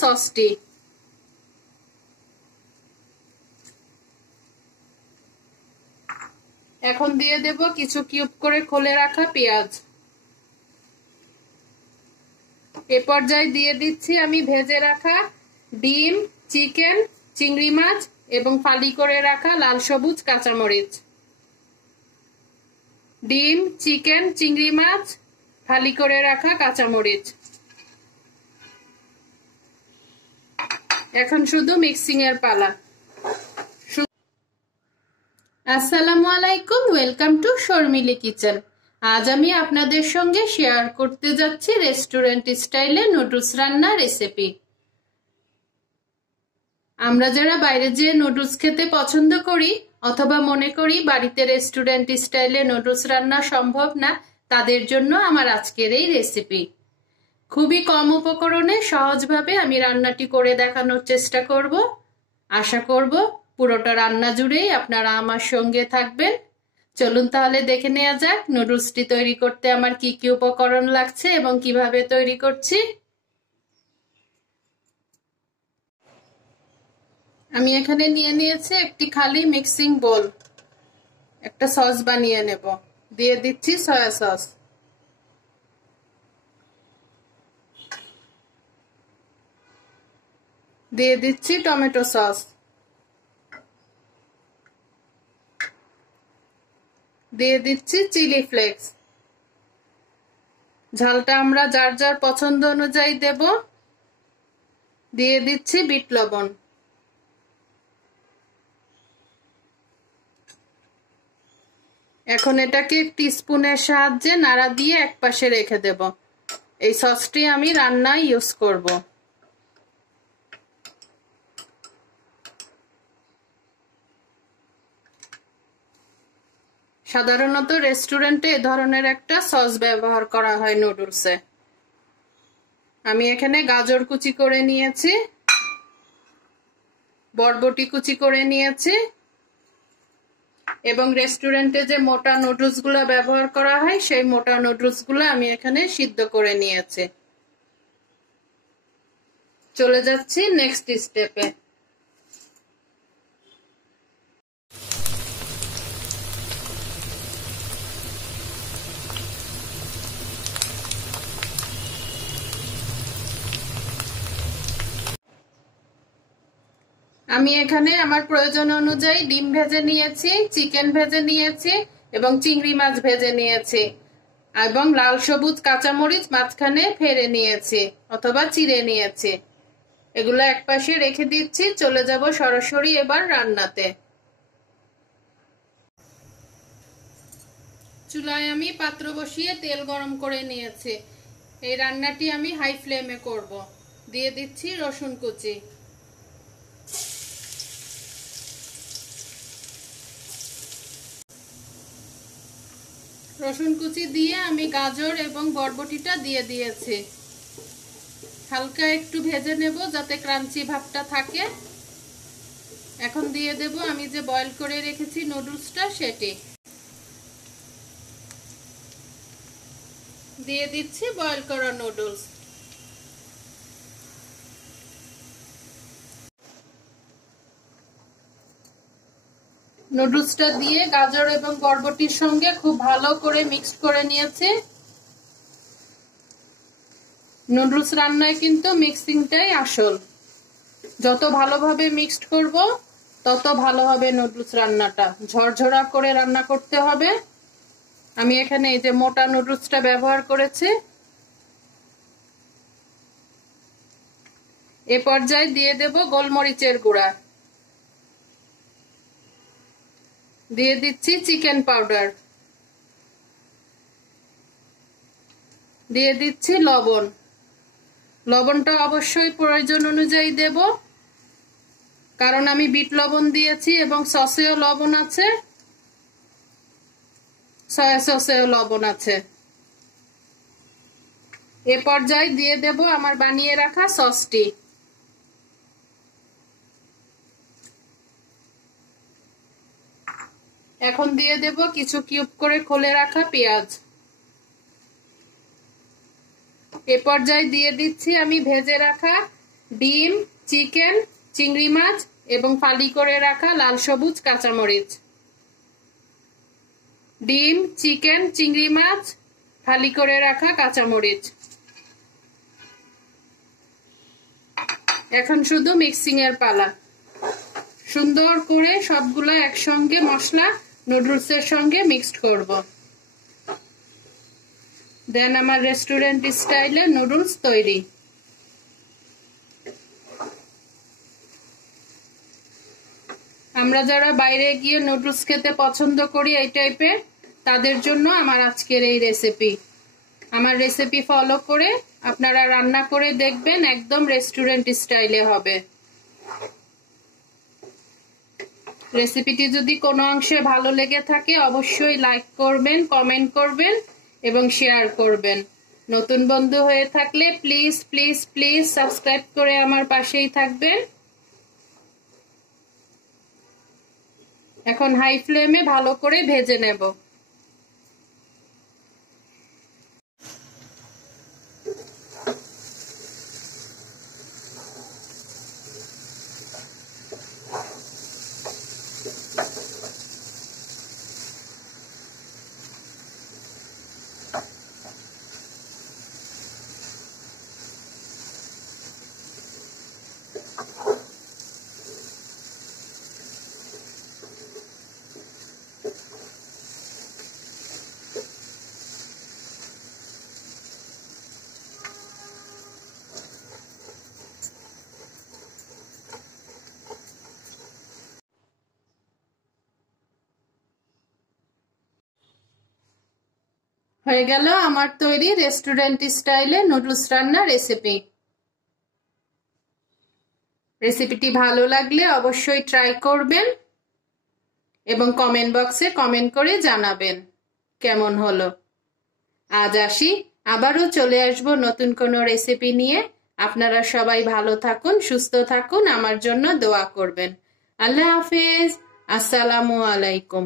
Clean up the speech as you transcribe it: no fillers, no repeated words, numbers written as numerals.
সসটি। এখন দিয়ে দেব কিছু কিউব করে খোলে রাখা পেঁয়াজ। এ পর্যায়ে দিয়ে দিচ্ছি আমি ভেজে রাখা ডিম, চিকেন, চিংড়ি মাছ এবং ফালি করে রাখা লাল সবুজ কাঁচামরিচ। ডিম, চিকেন, চিংড়ি মাছ, ফালি করে রাখা কাঁচামরিচ। এখন শুধু মিক্সিং এর পালা। আসসালামু আলাইকুম, ওয়েলকাম টু শর্মিলি কিচেন। আজ আমি আপনাদের সঙ্গে শেয়ার করতে যাচ্ছি রেস্টুরেন্ট স্টাইলে নুডলস রান্না রেসিপি। আমরা যারা বাইরে যেয়ে নুডলস খেতে পছন্দ করি অথবা মনে করি বাড়িতে রেস্টুরেন্ট স্টাইলে নুডলস রান্না সম্ভব না, তাদের জন্য আমার আজকের এই রেসিপি। খুবই কম উপকরণে সহজভাবে আমি রান্নাটি করে দেখানোর চেষ্টা করব। আশা করব পুরোটা রান্না জুড়েই আপনারা আমার সঙ্গে থাকবেন। চলুন তাহলে দেখে নেওয়া যাক নুডলসটি তৈরি করতে আমার কি কি উপকরণ লাগছে এবং কিভাবে তৈরি করছি। আমি এখানে নিয়ে নিয়েছি একটি খালি মিক্সিং বোল। একটা সস বানিয়ে নেব। দিয়ে দিচ্ছি সয়া সস, দিয়ে দিচ্ছি টমেটো সস, দিয়ে দিচ্ছি চিলি ফ্লেক্স। ঝালটা আমরা যার যার পছন্দ অনুযায়ী দেব। দিয়ে দিচ্ছি বিট লবণ। এখন এটাকে একটি স্পুনের সাহায্যে নাড়া দিয়ে একপাশে রেখে দেব। এই সসটি আমি রান্নায় ইউজ করব। সাধারণত রেস্টুরেন্টে এ ধরনের একটা সস ব্যবহার করা হয় নুডলসে। আমি এখানে গাজর কুচি করে নিয়েছি, বরবটি কুচি করে নিয়েছি এবং রেস্টুরেন্টে যে মোটা নুডলস গুলো ব্যবহার করা হয় সেই মোটা নুডলস গুলো আমি এখানে সিদ্ধ করে নিয়েছি। চলে যাচ্ছি নেক্সট স্টেপে। আমি এখানে আমার প্রয়োজন অনুযায়ী ডিম ভেজে নিয়েছি, চিকেন ভেজে নিয়েছি এবং চিংড়ি মাছ ভেজে নিয়েছি এবং লাল সবুজ কাঁচামরিচ মাঝখানে ফেলে নিয়েছি অথবা চিড়ে নিয়েছি। এগুলো একপাশে রেখে দিচ্ছি। চলে যাব সরাসরি এবার রান্নাতে। চুলায় আমি পাত্র বসিয়ে তেল গরম করে নিয়েছি। এই রান্নাটি আমি হাই ফ্লেমে করব। দিয়ে দিচ্ছি রসুন কুচি, রসুন কুচি দিয়ে আমি গাজর এবং বরবটিটা দিয়ে দিয়েছি। হালকা একটু ভেজে নেব যাতে ক্রাঞ্চি ভাবটা থাকে। এখন দিয়ে দেব আমি যে বয়েল করে রেখেছি নুডলসটা, সেটি দিয়ে দিচ্ছি বয়েল করা নুডলস। নুডলসটা দিয়ে গাজর এবং বরবটির সঙ্গে খুব ভালো করে মিক্সড করে নিয়েছি। নুডলস রান্নায় কিন্তু মিক্সিংটাই আসল। যত ভালোভাবে মিক্সড করব তত ভালো হবে নুডলস রান্নাটা। ঝরঝরা করে রান্না করতে হবে। আমি এখানে এই যে মোটা নুডলসটা ব্যবহার করেছি। এ পর্যায়ে দিয়ে দেব গোলমরিচের গুঁড়া, দিয়ে দিচ্ছি চিকেন পাউডার, দিয়ে দিচ্ছি লবণ। লবণটা অবশ্যই প্রয়োজন অনুযায়ী দেব, কারণ আমি বিট লবণ দিয়েছি এবং সসেও লবণ আছে, সয়া সসেও লবণ আছে। এ পর্যায়ে দিয়ে দেব আমার বানিয়ে রাখা সসটি। এখন দিয়ে দেব কিছু কিউব করে খোলে রাখা পেঁয়াজ। এ পর্যায়ে দিয়ে দিচ্ছি আমি ভেজে রাখা ডিম, চিকেন, চিংড়ি মাছ এবং ফালি করে রাখা লাল সবুজ কাঁচামরিচ। ডিম, চিকেন, চিংড়ি মাছ, ফালি করে রাখা কাঁচামরিচ। এখন শুধু মিক্সিং এর পালা। সুন্দর করে সবগুলো একসঙ্গে মশলা নুডলসের সঙ্গে মিক্সড করব। দেন আমার রেস্টুরেন্ট স্টাইলে নুডলস তৈরি। আমরা যারা বাইরে গিয়ে নুডলস খেতে পছন্দ করি এই টাইপের, তাদের জন্য আমার আজকের এই রেসিপি। আমার রেসিপি ফলো করে আপনারা রান্না করে দেখবেন, একদম রেস্টুরেন্ট স্টাইলে হবে। রেসিপিটি যদি কোনো অংশে ভালো লেগে থাকে অবশ্যই লাইক করবেন, কমেন্ট করবেন এবং শেয়ার করবেন। নতুন বন্ধু হয়ে থাকলে প্লিজ প্লিজ প্লিজ সাবস্ক্রাইব করে আমার পাশেই থাকবেন। এখন হাই ফ্লেমে ভালো করে ভেজে নেব। হয়ে গেল আমার তৈরি রেস্টুরেন্ট স্টাইলে নুডলস রান্নার রেসিপি। রেসিপিটি ভালো লাগলে অবশ্যই ট্রাই করবেন এবং কমেন্ট বক্সে কমেন্ট করে জানাবেন কেমন হলো। আজ আসি, আবারও চলে আসব নতুন কোনো রেসিপি নিয়ে। আপনারা সবাই ভালো থাকুন, সুস্থ থাকুন, আমার জন্য দোয়া করবেন। আল্লাহ হাফেজ, আসসালামু আলাইকুম।